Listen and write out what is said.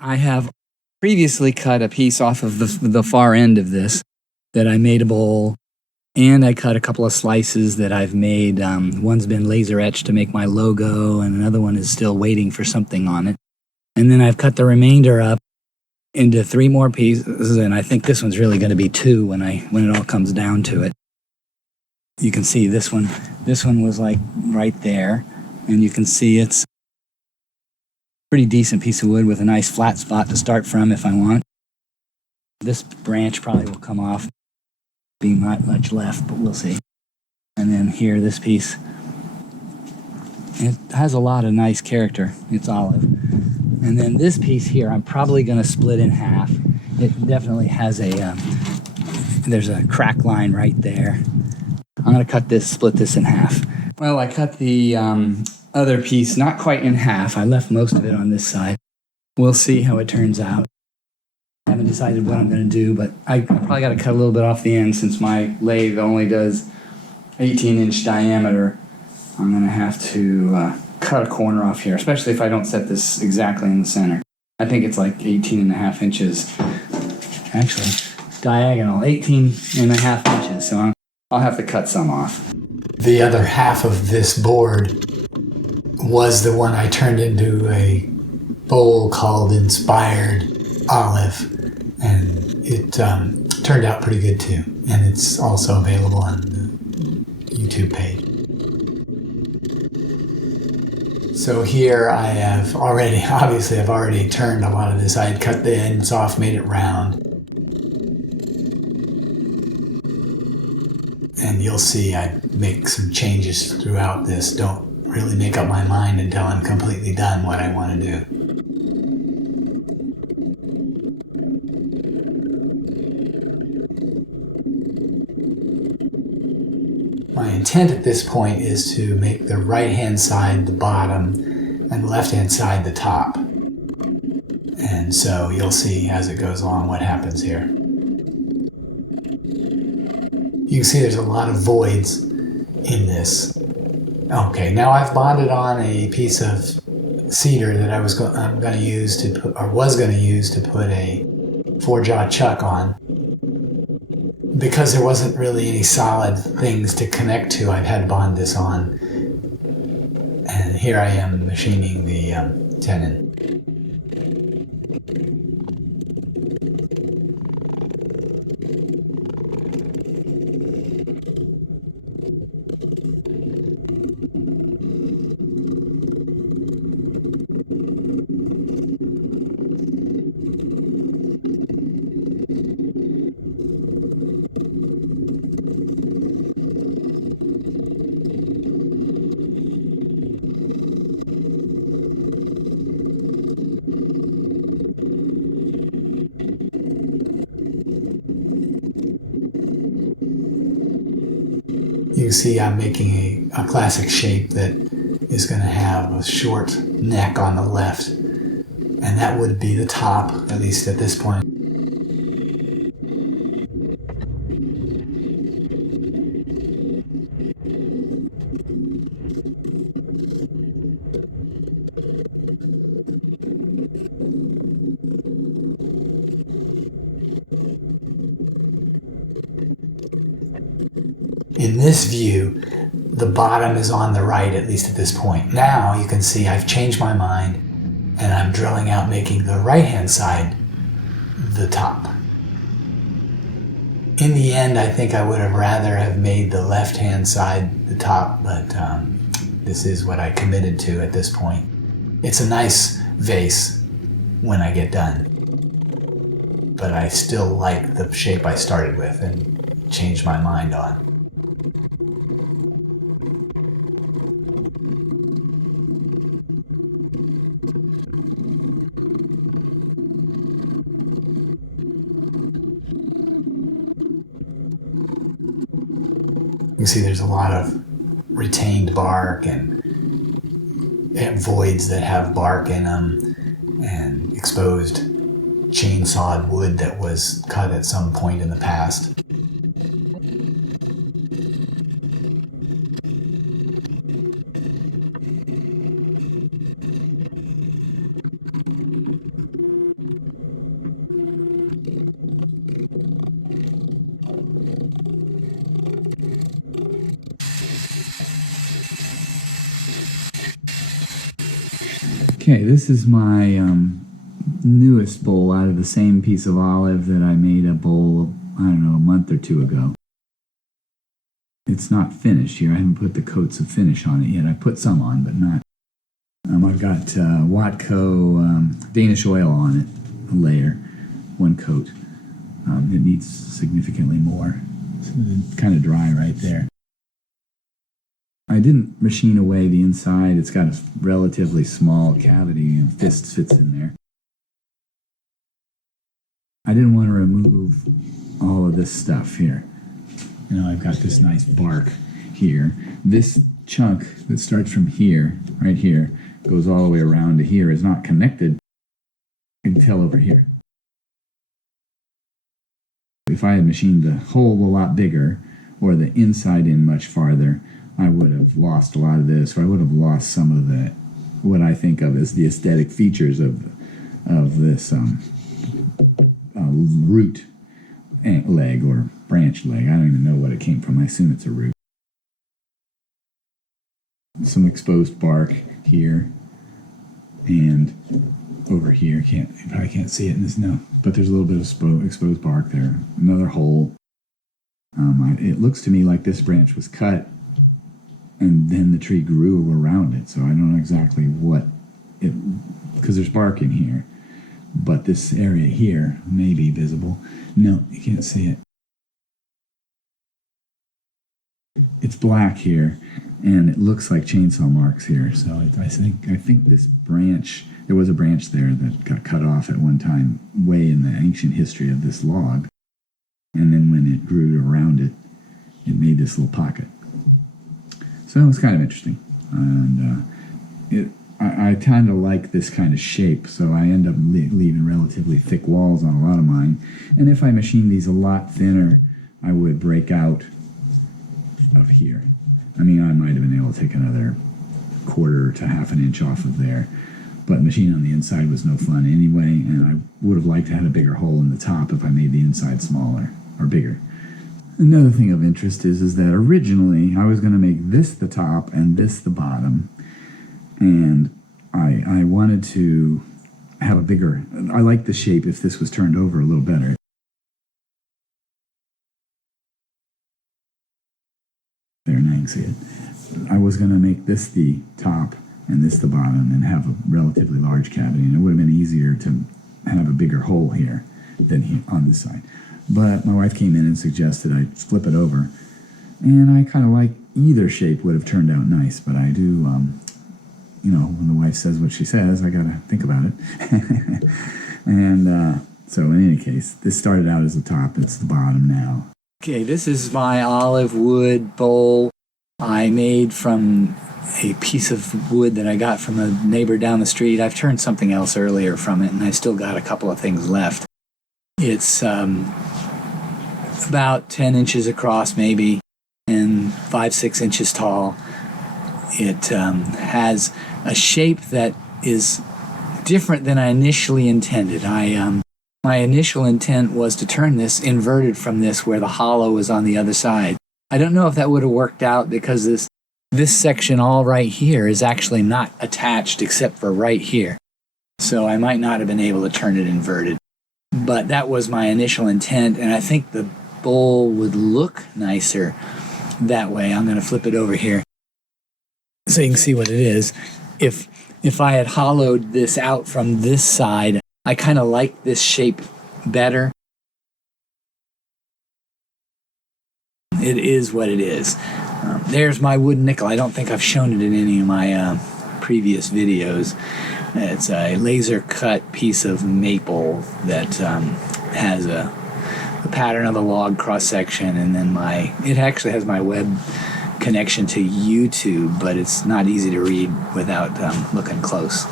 I have previously cut a piece off of the far end of this that I made a bowl, and I cut a couple of slices that I've made. One's been laser etched to make my logo, and another one is still waiting for something on it. And then I've cut the remainder up into 3 more pieces, and I think this one's really going to be 2 when it all comes down to it. You can see this one. This one was like right there, and you can see it's a pretty decent piece of wood with a nice flat spot to start from if I want. This branch probably will come off, being not much left, but we'll see. And then here, this piece, it has a lot of nice character. It's olive. And then this piece here, I'm probably going to split in half. It definitely has there's a crack line right there. I'm going to split this in half. Well, I cut the other piece not quite in half. I left most of it on this side. We'll see how it turns out. I haven't decided what I'm going to do, but I probably got to cut a little bit off the end since my lathe only does 18-inch diameter. I'm going to have to cut a corner off here, especially if I don't set this exactly in the center. I think it's like 18.5 inches. Actually, diagonal, 18.5 inches, so I'll have to cut some off. The other half of this board was the one I turned into a bowl called Inspired Olive, and it turned out pretty good too, and it's also available on the YouTube page. So here I have already, obviously I've already turned a lot of this. I had cut the ends off, made it round. And you'll see I make some changes throughout this. Don't really make up my mind until I'm completely done what I want to do. My intent at this point is to make the right-hand side the bottom and the left-hand side the top. And so you'll see as it goes along what happens here. You can see there's a lot of voids in this. Okay, now I've bonded on a piece of cedar that I'm going to use to put a 4-jaw chuck on. Because there wasn't really any solid things to connect to, I've had to bond this on. And here I am machining the tenon. You can see I'm making a classic shape that is going to have a short neck on the left, and that would be the top, at least at this point. In this view, the bottom is on the right, at least at this point. Now you can see I've changed my mind and I'm drilling out, making the right-hand side the top. In the end, I think I would have rather have made the left-hand side the top, but this is what I committed to at this point. It's a nice vase when I get done, but I still like the shape I started with and changed my mind on. You can see there's a lot of retained bark and voids that have bark in them, and exposed chainsawed wood that was cut at some point in the past. Okay, this is my newest bowl out of the same piece of olive that I made a bowl, I don't know, a month or two ago. It's not finished here. I haven't put the coats of finish on it yet. I put some on, but not. I've got Watco Danish oil on it, a layer, one coat. It needs significantly more. It's kind of dry right there. I didn't machine away the inside. It's got a relatively small cavity and fits in there. I didn't want to remove all of this stuff here. You know, I've got this nice bark here. This chunk that starts from here, right here, goes all the way around to here, is not connected until over here. If I had machined the hole a lot bigger, or the inside in much farther, I would have lost a lot of this, or I would have lost some of the, what I think of as the aesthetic features of this root leg or branch leg. I don't even know what it came from. I assume it's a root. Some exposed bark here and over here. You probably can't see it in this note, but there's a little bit of exposed bark there. Another hole. It looks to me like this branch was cut and then the tree grew around it, so I don't know exactly what it, because there's bark in here, but this area here may be visible. No, you can't see it. It's black here, and it looks like chainsaw marks here, so I think this branch, there was a branch there that got cut off at one time, way in the ancient history of this log, and then when it grew around it, it made this little pocket. So it's kind of interesting, and I kind of like this kind of shape, so I end up leaving relatively thick walls on a lot of mine. And if I machine these a lot thinner, I would break out of here. I mean, I might have been able to take another quarter to half an inch off of there, but machining on the inside was no fun anyway, and I would have liked to have a bigger hole in the top if I made the inside smaller or bigger. Another thing of interest is that originally I was going to make this the top and this the bottom, and I wanted to have a bigger, I like the shape if this was turned over a little better. There, now you can see it. I was going to make this the top and this the bottom and have a relatively large cavity, and it would have been easier to have a bigger hole here than on this side. But my wife came in and suggested I flip it over, and I kind of like either shape would have turned out nice, but I do, you know, when the wife says what she says, I gotta think about it. And so in any case, this started out as the top, it's the bottom now. Okay, this is my olive wood bowl I made from a piece of wood that I got from a neighbor down the street. I've turned something else earlier from it, and I still got a couple of things left. It's about 10 inches across maybe, and 5-6 inches tall. It has a shape that is different than I initially intended. My initial intent was to turn this inverted from this, where the hollow was on the other side. I don't know if that would have worked out, because this section all right here is actually not attached except for right here. So I might not have been able to turn it inverted. But that was my initial intent, and I think the bowl would look nicer that way. I'm going to flip it over here so you can see what it is. If I had hollowed this out from this side, I kind of like this shape better. It is what it is. There's my wooden nickel. I don't think I've shown it in any of my previous videos. It's a laser cut piece of maple that has the pattern of the log cross section, and then it actually has my web connection to YouTube, but it's not easy to read without looking close.